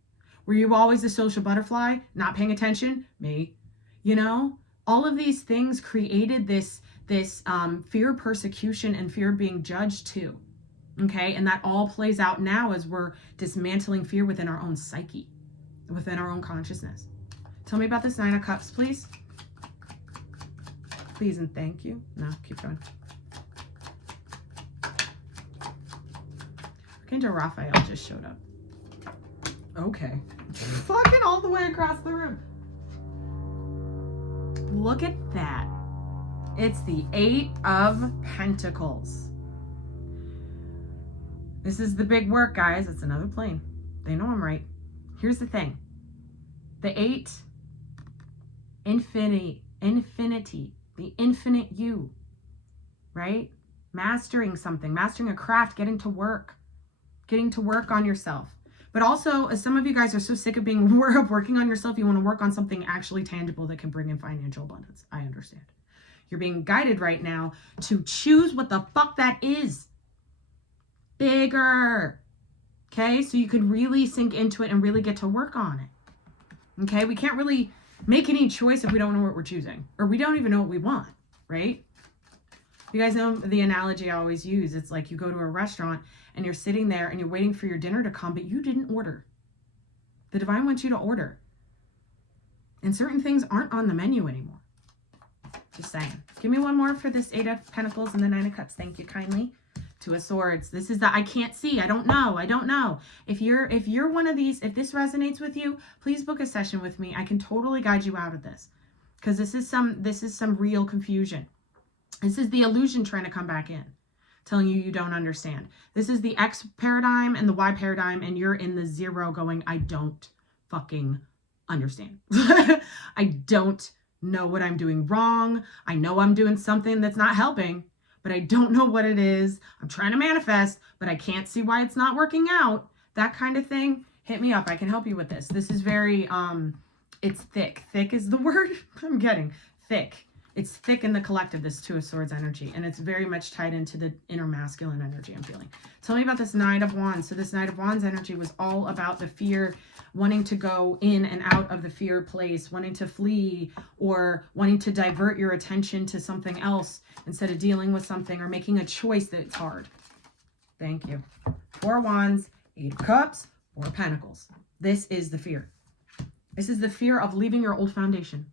Were you always the social butterfly, not paying attention? Me. You know, all of these things created this fear of persecution and fear of being judged too. Okay, and that all plays out now as we're dismantling fear within our own psyche, within our own consciousness. Tell me about this 9 of Cups, please. Please and thank you. No, keep going. Archangel Raphael just showed up. Okay. Fucking all the way across the room. Look at that. It's the 8 of Pentacles. This is the big work, guys. It's another plane. They know I'm right. Here's the thing. The 8, infinity, the infinite you, right? Mastering something, mastering a craft, getting to work on yourself. But also, as some of you guys are so sick of working on yourself, you want to work on something actually tangible that can bring in financial abundance. I understand. You're being guided right now to choose what the fuck that is. Bigger. Okay, so you can really sink into it and really get to work on it. Okay, we can't really make any choice if we don't know what we're choosing, or we don't even know what we want, right? You guys know the analogy I always use. It's like you go to a restaurant and you're sitting there and you're waiting for your dinner to come, but you didn't order. The divine wants you to order. And certain things aren't on the menu anymore. Just saying. Give me one more for this 8 of Pentacles and the 9 of Cups. Thank you kindly. 2 of Swords. This is the I can't see. I don't know. If you're one of these, if this resonates with you, please book a session with me. I can totally guide you out of this. Because this is some real confusion. This is the illusion trying to come back in, telling you don't understand. This is the X paradigm and the Y paradigm, and you're in the 0 going, I don't fucking understand. I don't know what I'm doing wrong. I know I'm doing something that's not helping, but I don't know what it is. I'm trying to manifest, but I can't see why it's not working out. That kind of thing. Hit me up. I can help you with this. This is very, it's thick. Thick is the word I'm getting. Thick. It's thick in the collective, this 2 of Swords energy, and it's very much tied into the inner masculine energy I'm feeling. Tell me about this Knight of Wands. So this Knight of Wands energy was all about the fear, wanting to go in and out of the fear place, wanting to flee, or wanting to divert your attention to something else instead of dealing with something or making a choice that's hard. Thank you. 4 Wands, 8 of Cups, 4 Pentacles. This is the fear. This is the fear of leaving your old foundation.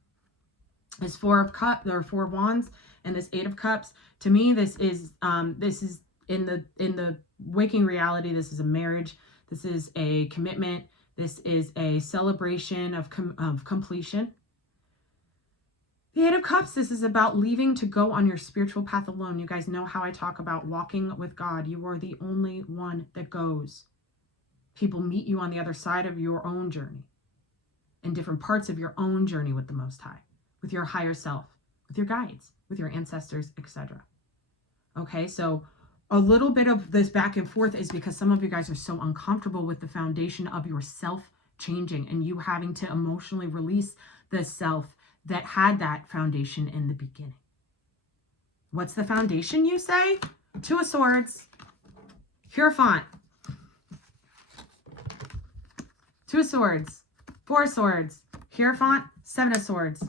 This 4 of Cups, there are 4 Wands, and this 8 of Cups. To me, this is in the waking reality. This is a marriage. This is a commitment. This is a celebration of completion. The 8 of Cups. This is about leaving to go on your spiritual path alone. You guys know how I talk about walking with God. You are the only one that goes. People meet you on the other side of your own journey, in different parts of your own journey with the Most High. With your higher self, with your guides, with your ancestors, etc. Okay, so a little bit of this back and forth is because some of you guys are so uncomfortable with the foundation of yourself changing and you having to emotionally release the self that had that foundation in the beginning. What's the foundation, you say? 2 of Swords, Hierophant, 2 of Swords, 4 of Swords, Hierophant, 7 of Swords,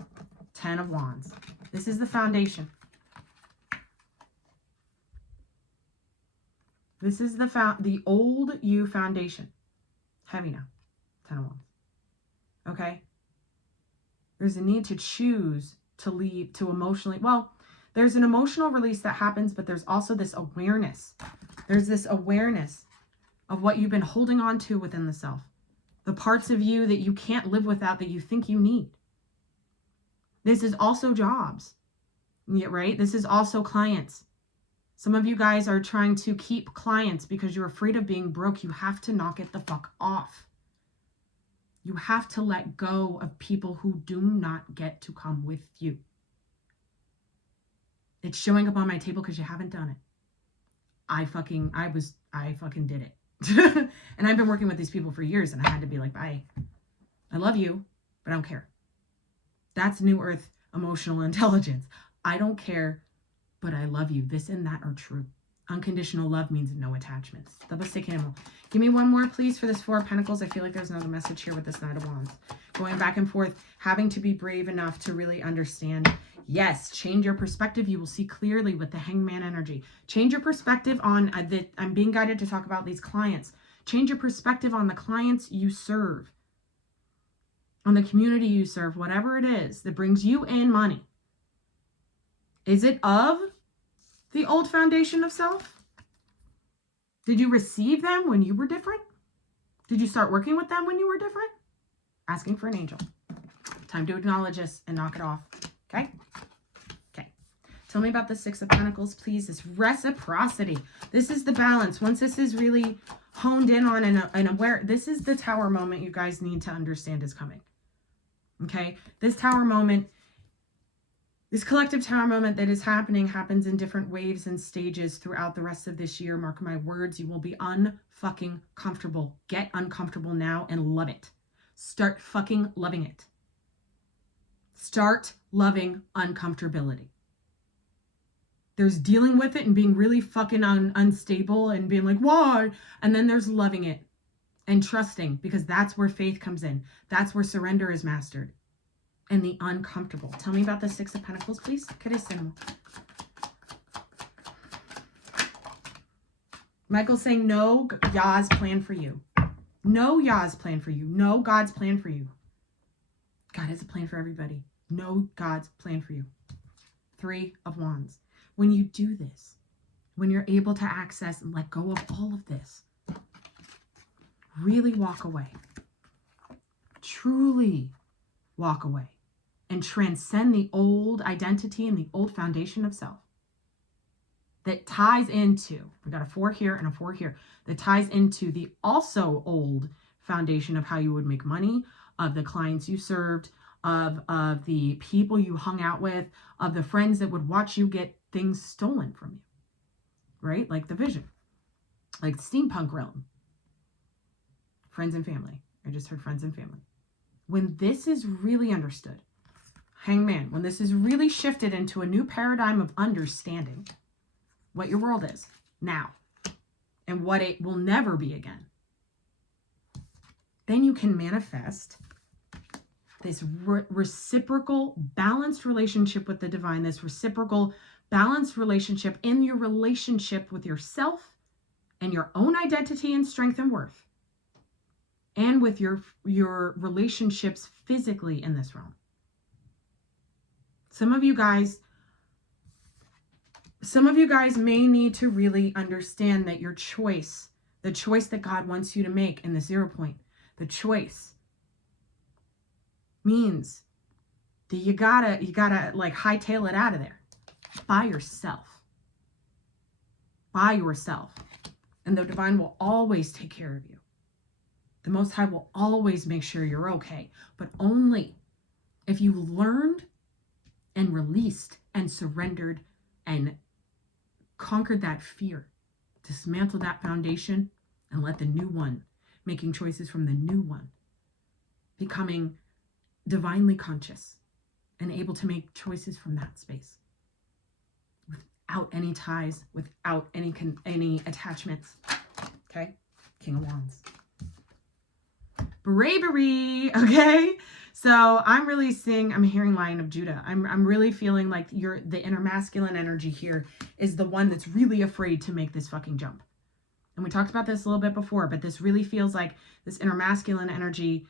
10 of Wands. This is the foundation. This is the old you foundation. Heavy now. 10 of Wands. Okay? There's a need to choose to leave, to emotionally, well, there's an emotional release that happens, but there's also this awareness. There's this awareness of what you've been holding on to within the self. The parts of you that you can't live without that you think you need. This is also jobs, right? This is also clients. Some of you guys are trying to keep clients because you're afraid of being broke. You have to knock it the fuck off. You have to let go of people who do not get to come with you. It's showing up on my table because you haven't done it. I fucking did it. And I've been working with these people for years and I had to be like, bye. I love you, but I don't care. That's New Earth emotional intelligence. I don't care, but I love you. This and that are true. Unconditional love means no attachments. Double stick animal. Give me one more, please, for this 4 of Pentacles. I feel like there's another message here with this Knight of Wands. Going back and forth, having to be brave enough to really understand. Yes, change your perspective. You will see clearly with the Hangman energy. Change your perspective on, I'm being guided to talk about these clients. Change your perspective on the clients you serve. On the community you serve, whatever it is that brings you in money. Is it of the old foundation of self? Did you receive them when you were different? Did you start working with them when you were different? Asking for an angel. Time to acknowledge this and knock it off. Okay? Okay. Tell me about the Six of Pentacles, please. This reciprocity. This is the balance. Once this is really honed in on and aware, this is the Tower moment you guys need to understand is coming. Okay? This Tower moment, this collective Tower moment that is happening happens in different waves and stages throughout the rest of this year. Mark my words, you will be unfucking comfortable. Get uncomfortable now and love it. Start fucking loving it. Start loving uncomfortability. There's dealing with it and being really fucking unstable and being like, why? And then there's loving it and trusting, because that's where faith comes in. That's where surrender is mastered. And the uncomfortable. Tell me about the Six of Pentacles, please. Michael's saying, no, Yah's plan for you. No, Yah's plan for you. No, God's plan for you. God has a plan for everybody. No, God's plan for you. Three of Wands. When you do this, when you're able to access and let go of all of this, really walk away. Truly walk away and transcend the old identity and the old foundation of self that ties into, we got a 4 here and a 4 here, that ties into the also old foundation of how you would make money, of the clients you served, of the people you hung out with, of the friends that would watch you get things stolen from you, right? Like the Vision, like steampunk realm, friends and family. I just heard friends and family. When this is really understood, Hangman, when this is really shifted into a new paradigm of understanding what your world is now and what it will never be again, then you can manifest this reciprocal, balanced relationship with the divine, this reciprocal, balanced relationship in your relationship with yourself and your own identity and strength and worth, and with your relationships physically in this realm. Some of you guys may need to really understand that your choice, the choice that God wants you to make in the 0 point, the choice means that you gotta like hightail it out of there by yourself. And the divine will always take care of you. The Most High will always make sure you're okay, but only if you learned and released and surrendered and conquered that fear, dismantled that foundation, and let the new one, making choices from the new one, becoming divinely conscious and able to make choices from that space without any ties, without any attachments. Okay? King of Wands. Bravery. Okay? So I'm really I'm hearing Lion of Judah. I'm really feeling like the inner masculine energy here is the one that's really afraid to make this fucking jump. And we talked about this a little bit before, but this really feels like this inner masculine energy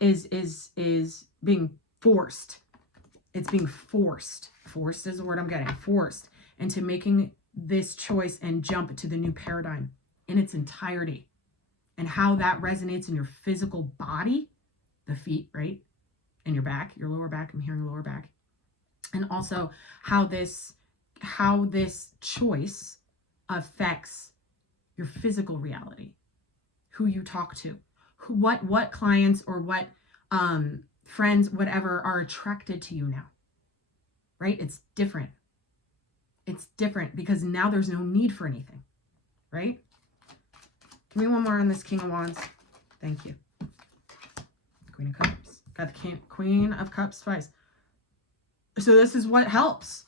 is being forced. It's being forced. Forced is the word I'm getting. Forced into making this choice and jump to the new paradigm in its entirety. And how that resonates in your physical body, the feet, right? And your back, your lower back. I'm hearing lower back. And also how this choice affects your physical reality, who you talk to, what clients or what friends, whatever, are attracted to you now, right? It's different. It's different because now there's no need for anything, right? Give me one more on this King of Wands. Thank you. Queen of Cups. Got the Queen of Cups twice. So this is what helps.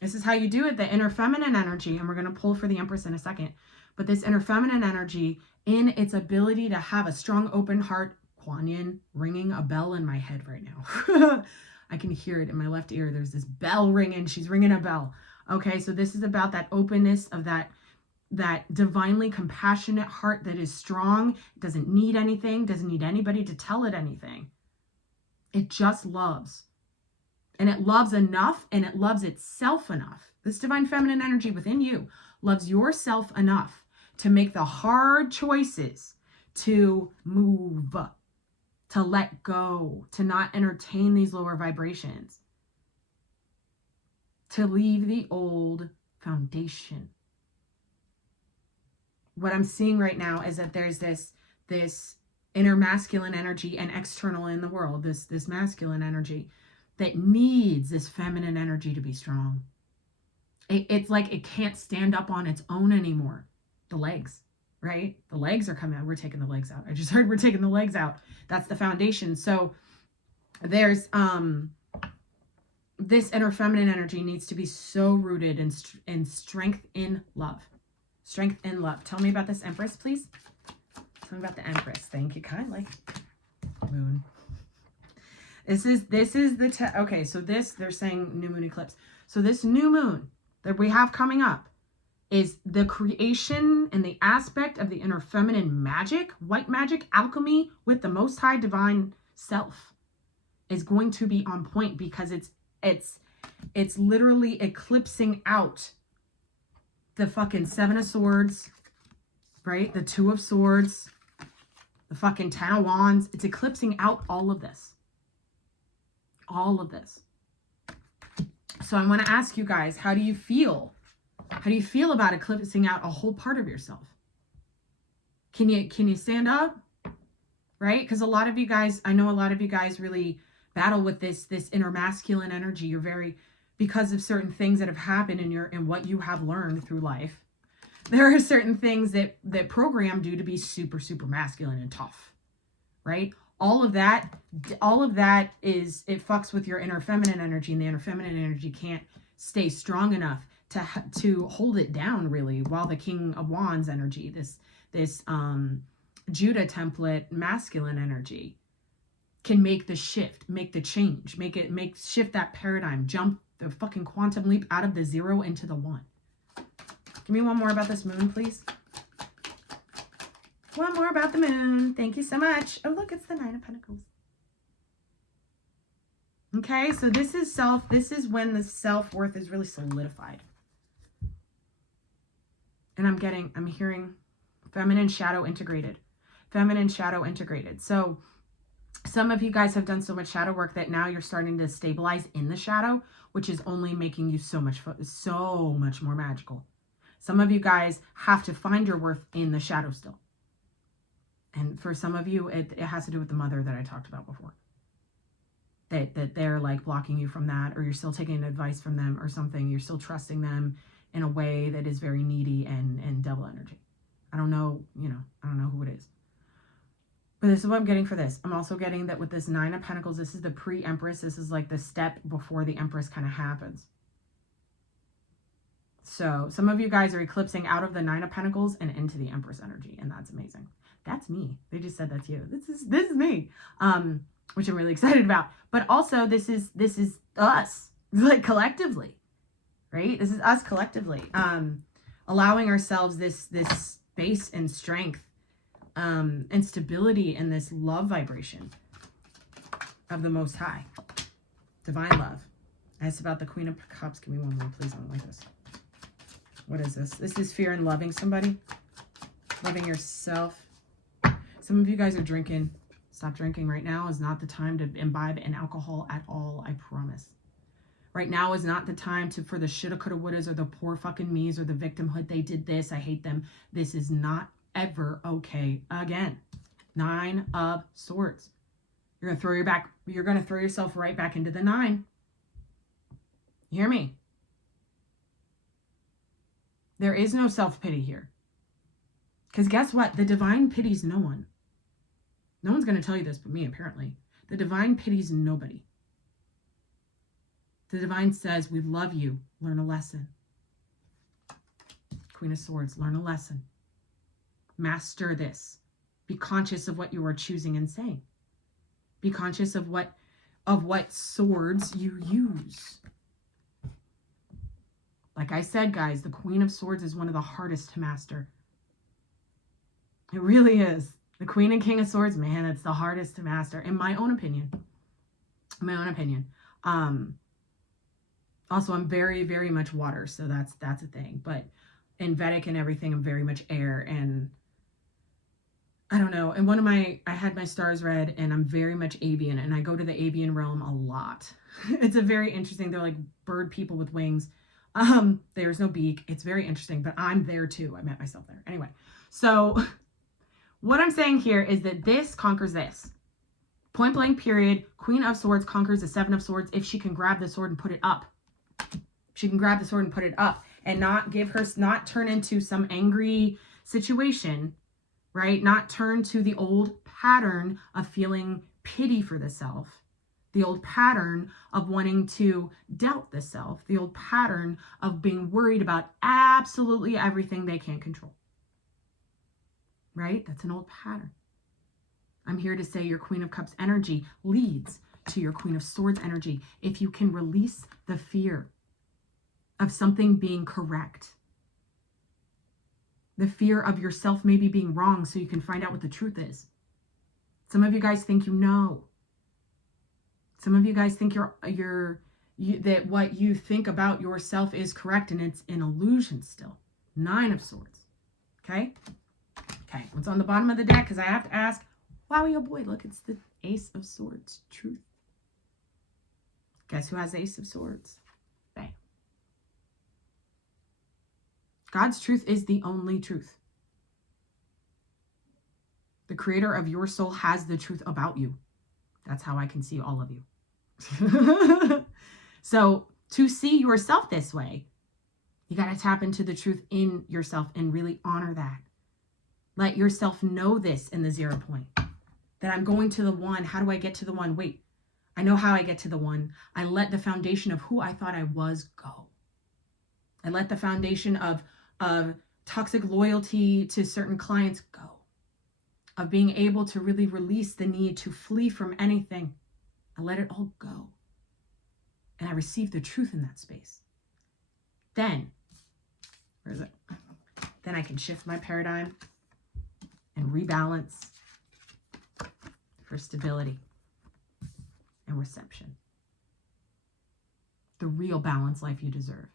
This is how you do it. The inner feminine energy, and we're going to pull for the Empress in a second. But this inner feminine energy in its ability to have a strong, open heart. Kuan Yin ringing a bell in my head right now. I can hear it in my left ear. There's this bell ringing. She's ringing a bell. Okay, so this is about that openness of that divinely compassionate heart that is strong, doesn't need anything, doesn't need anybody to tell it anything. It just loves. And it loves enough, and it loves itself enough. This divine feminine energy within you loves yourself enough to make the hard choices, to move, to let go, to not entertain these lower vibrations. to leave the old foundation. What I'm seeing right now is that there's this inner masculine energy and external in the world, this masculine energy that needs this feminine energy to be strong. It's like it can't stand up on its own anymore. The legs, right? The legs are coming out. We're taking the legs out. I just heard we're taking the legs out. That's the foundation. So there's this inner feminine energy needs to be so rooted in strength in love. Strength in love. Tell me about this Empress, please. Tell me about the Empress. Thank you kindly. Moon. This is the okay, so this, they're saying new moon eclipse. So this new moon that we have coming up is the creation and the aspect of the inner feminine magic, white magic, alchemy with the Most High Divine Self is going to be on point, because it's literally eclipsing out the fucking Seven of Swords, right? The Two of Swords, the fucking Ten of Wands. It's eclipsing out all of this. All of this. So I want to ask you guys, how do you feel? How do you feel about eclipsing out a whole part of yourself? Can you stand up? Right? Because a lot of you guys, I know a lot of you guys really battle with this inner masculine energy. You're very, because of certain things that have happened in what you have learned through life. There are certain things that programmed you to be super, super masculine and tough, right? All of that is, it fucks with your inner feminine energy, and the inner feminine energy can't stay strong enough to hold it down, really, while the King of Wands energy, this Judah template masculine energy, can make the shift, make the change, shift that paradigm, jump the fucking quantum leap out of the 0 into the 1. Give me one more about this moon, please. One more about the moon. Thank you so much. Oh, look, it's the Nine of Pentacles. Okay, so this is when the self-worth is really solidified. And I'm hearing feminine shadow integrated. Feminine shadow integrated. So some of you guys have done so much shadow work that now you're starting to stabilize in the shadow, which is only making you so much more magical. Some of you guys have to find your worth in the shadow still. And for some of you, it has to do with the mother that I talked about before. That they're like blocking you from that, or you're still taking advice from them or something. You're still trusting them in a way that is very needy and devil energy. I don't know who it is. But this is what I'm getting for this. I'm also getting that with this Nine of Pentacles, this is the pre-Empress. This is like the step before the Empress kind of happens. So some of you guys are eclipsing out of the Nine of Pentacles and into the Empress energy, and that's amazing. That's me. They just said that's you. This is me, which I'm really excited about. But also, this is us, like, collectively, right? This is us collectively, allowing ourselves this space and strength and stability in this love vibration of the Most High, divine love. And it's about the Queen of Cups. Give me one more, please. I don't like this. What is this? This is fear in loving somebody, loving yourself. Some of you guys are drinking. Stop drinking. Right now is not the time to imbibe in alcohol at all, I promise. Right now is not the time for the shoulda, coulda, wouldas, or the poor fucking me's, or the victimhood. They did this, I hate them. This is not ever okay again. Nine of Swords. You're gonna throw yourself right back into the 9. You hear me? There is no self-pity here. Because guess what? The divine pities no one. No one's going to tell you this but me, apparently. The divine pities nobody. The divine says, we love you. Learn a lesson. Queen of Swords, learn a lesson. Master this. Be conscious of what you are choosing and saying. Be conscious of what swords you use. Like I said, guys, the Queen of Swords is one of the hardest to master. It really is. The Queen and King of Swords, man, it's the hardest to master, in my own opinion. Also, I'm very, very much water, so that's a thing. But in Vedic and everything, I'm very much air, and I don't know. And one of I had my stars read, and I'm very much avian, and I go to the avian realm a lot. It's a very interesting, they're like bird people with wings. There's no beak. It's very interesting, but I'm there too. I met myself there. Anyway, so what I'm saying here is that this conquers this. Point blank period. Queen of Swords conquers the Seven of Swords if she can grab the sword and put it up. She can grab the sword and put it up and not turn into some angry situation, right? Not turn to the old pattern of feeling pity for the self, the old pattern of wanting to doubt the self, the old pattern of being worried about absolutely everything they can't control, right? That's an old pattern. I'm here to say your Queen of Cups energy leads to your Queen of Swords energy. If you can release the fear of something being correct, the fear of yourself maybe being wrong so you can find out what the truth is. Some of you guys think you know. Some of you guys think that what you think about yourself is correct, and it's an illusion still. Nine of Swords. Okay? Okay, what's on the bottom of the deck? Because I have to ask, wowie, oh boy, look, it's the Ace of Swords. Truth. Guess who has the Ace of Swords? Bang. God's truth is the only truth. The creator of your soul has the truth about you. That's how I can see all of you. So to see yourself this way, you got to tap into the truth in yourself and really honor that. Let yourself know this in the 0 point. That I'm going to the one. How do I get to the one? Wait, I know how I get to the one. I let the foundation of who I thought I was go. I let the foundation of toxic loyalty to certain clients go. Of being able to really release the need to flee from anything. I let it all go. And I received the truth in that space. Then, where is it? Then I can shift my paradigm and rebalance for stability and reception. The real balanced life you deserve.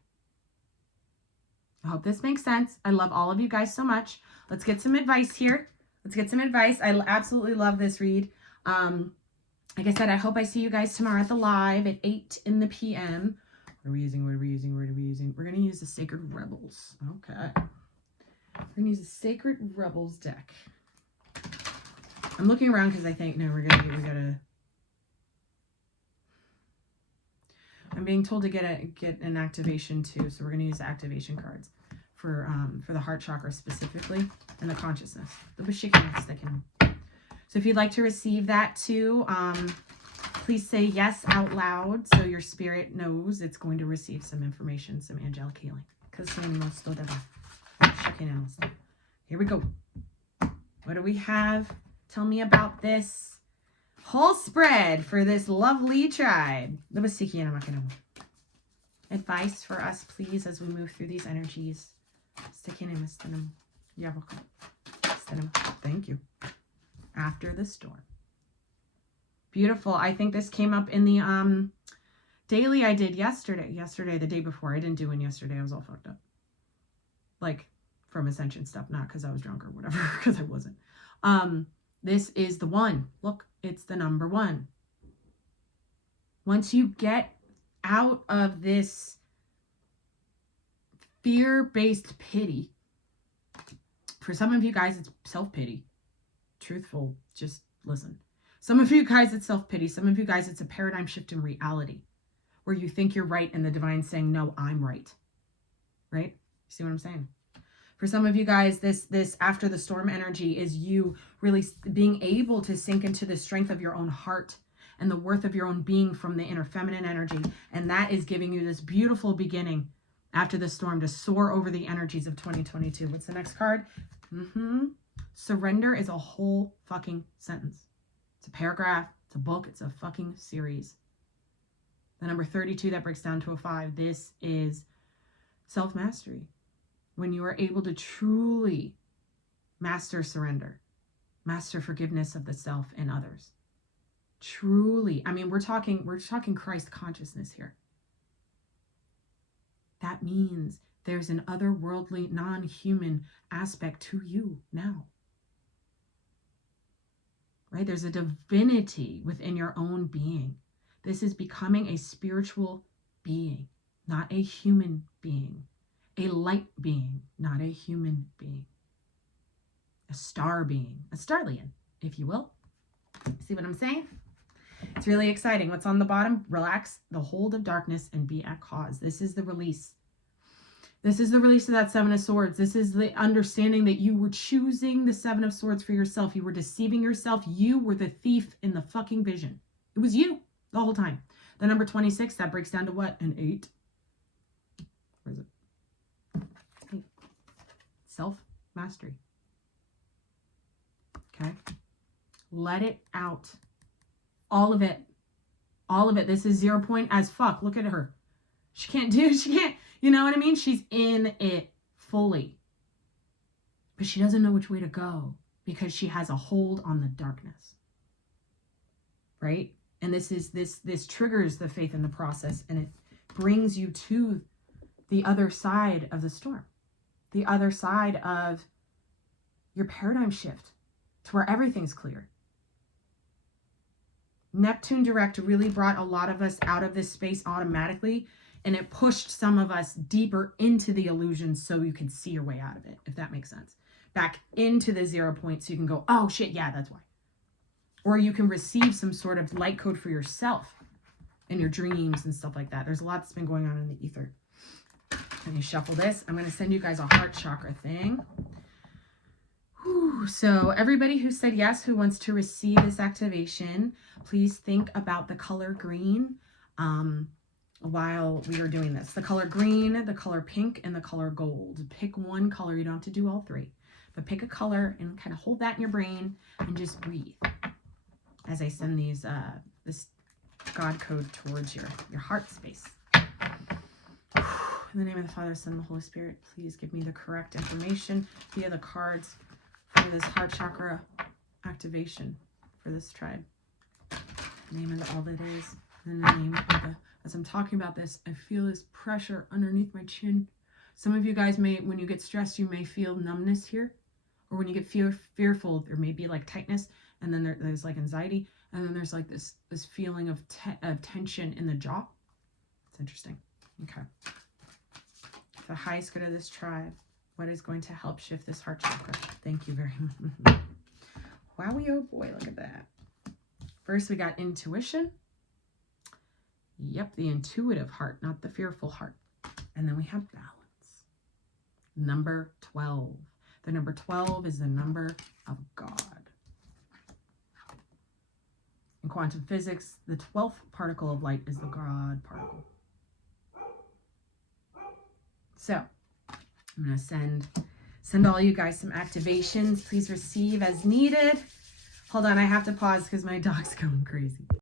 I hope this makes sense. I love all of you guys so much. Let's get some advice here. Let's get some advice. I absolutely love this read. Like I said, I hope I see you guys tomorrow at the live at 8 in the p.m. What are we using? What are we using? What are we using? We're going to use the Sacred Rebels. Okay. We're going to use the Sacred Rebels deck. I'm looking around because I think, no, we gotta. I'm being told to get an activation too, so we're going to use the activation cards for the heart chakra specifically and the consciousness, the Bashikiness that can. So if you'd like to receive that too, please say yes out loud so your spirit knows it's going to receive some information, some angelic healing. Here we go. What do we have? Tell me about this whole spread for this lovely tribe. Advice for us, please, as we move through these energies. Thank you. After the storm. Beautiful. I think this came up in the daily I did yesterday, the day before. I didn't do one yesterday. I was all fucked up. Like from Ascension stuff, not because I was drunk or whatever, because I wasn't. This is the one. Look, it's the number one. Once you get out of this fear-based pity, for some of you guys, it's self-pity. Truthful, just listen. Some of you guys, it's self-pity. Some of you guys, it's a paradigm shift in reality where you think you're right and the divine's saying, no, I'm right. Right? See what I'm saying? For some of you guys, this after the storm energy is you really being able to sink into the strength of your own heart and the worth of your own being from the inner feminine energy. And that is giving you this beautiful beginning after the storm to soar over the energies of 2022. What's the next card? Surrender is a whole fucking sentence. It's a paragraph. It's a book. It's a fucking series. The number 32 that breaks down to a 5. This is self-mastery. When you are able to truly master surrender, master forgiveness of the self and others. Truly, I mean, we're talking Christ consciousness here. That means there's an otherworldly, non-human aspect to you now. right? There's a divinity within your own being. This is becoming a spiritual being, not a human being. A light being, not a human being. A star being, a starlian, if you will. See what I'm saying? It's really exciting. What's on the bottom? Relax the hold of darkness and be at cause. This is the release. This is the release of that Seven of Swords. This is the understanding that you were choosing the Seven of Swords for yourself. You were deceiving yourself. You were the thief in the fucking vision. It was you the whole time. The number 26, that breaks down to what? An 8. Where is it? 8. Self-mastery. Okay? Let it out. All of it. All of it. This is 0 point as fuck. Look at her. She can't, you know what I mean? She's in it fully. But she doesn't know which way to go because she has a hold on the darkness. Right? And this triggers the faith in the process, and it brings you to the other side of the storm. The other side of your paradigm shift to where everything's clear. Neptune direct really brought a lot of us out of this space automatically, and it pushed some of us deeper into the illusion so you can see your way out of it, if that makes sense. Back into the 0 point so you can go, oh shit, yeah, that's why. Or you can receive some sort of light code for yourself in your dreams and stuff like that. There's a lot that's been going on in the ether. Let me shuffle this. I'm going to send you guys a heart chakra thing. Whew. So everybody who said yes, who wants to receive this activation, please think about the color green while we are doing this. The color green, the color pink, and the color gold. Pick one color. You don't have to do all three. But pick a color and kind of hold that in your brain and just breathe as I send these this God code towards your heart space. In the name of the Father, Son, and the Holy Spirit, please give me the correct information via the cards for this heart chakra activation for this tribe. Name of all that is. In the name of the, as I'm talking about this, I feel this pressure underneath my chin. Some of you guys may, when you get stressed, you may feel numbness here. Or when you get fearful, there may be like tightness, and then there's like anxiety, and then there's like this feeling of tension in the jaw. It's interesting. Okay. The highest good of this tribe, what is going to help shift this heart chakra? Thank you very much. Wowie, oh boy, look at that. First, we got intuition. Yep, the intuitive heart, not the fearful heart. And then we have balance. Number 12. The number 12 is the number of God. In quantum physics, the 12th particle of light is the God particle. So, I'm going to send all you guys some activations. Please receive as needed. Hold on, I have to pause because my dog's going crazy.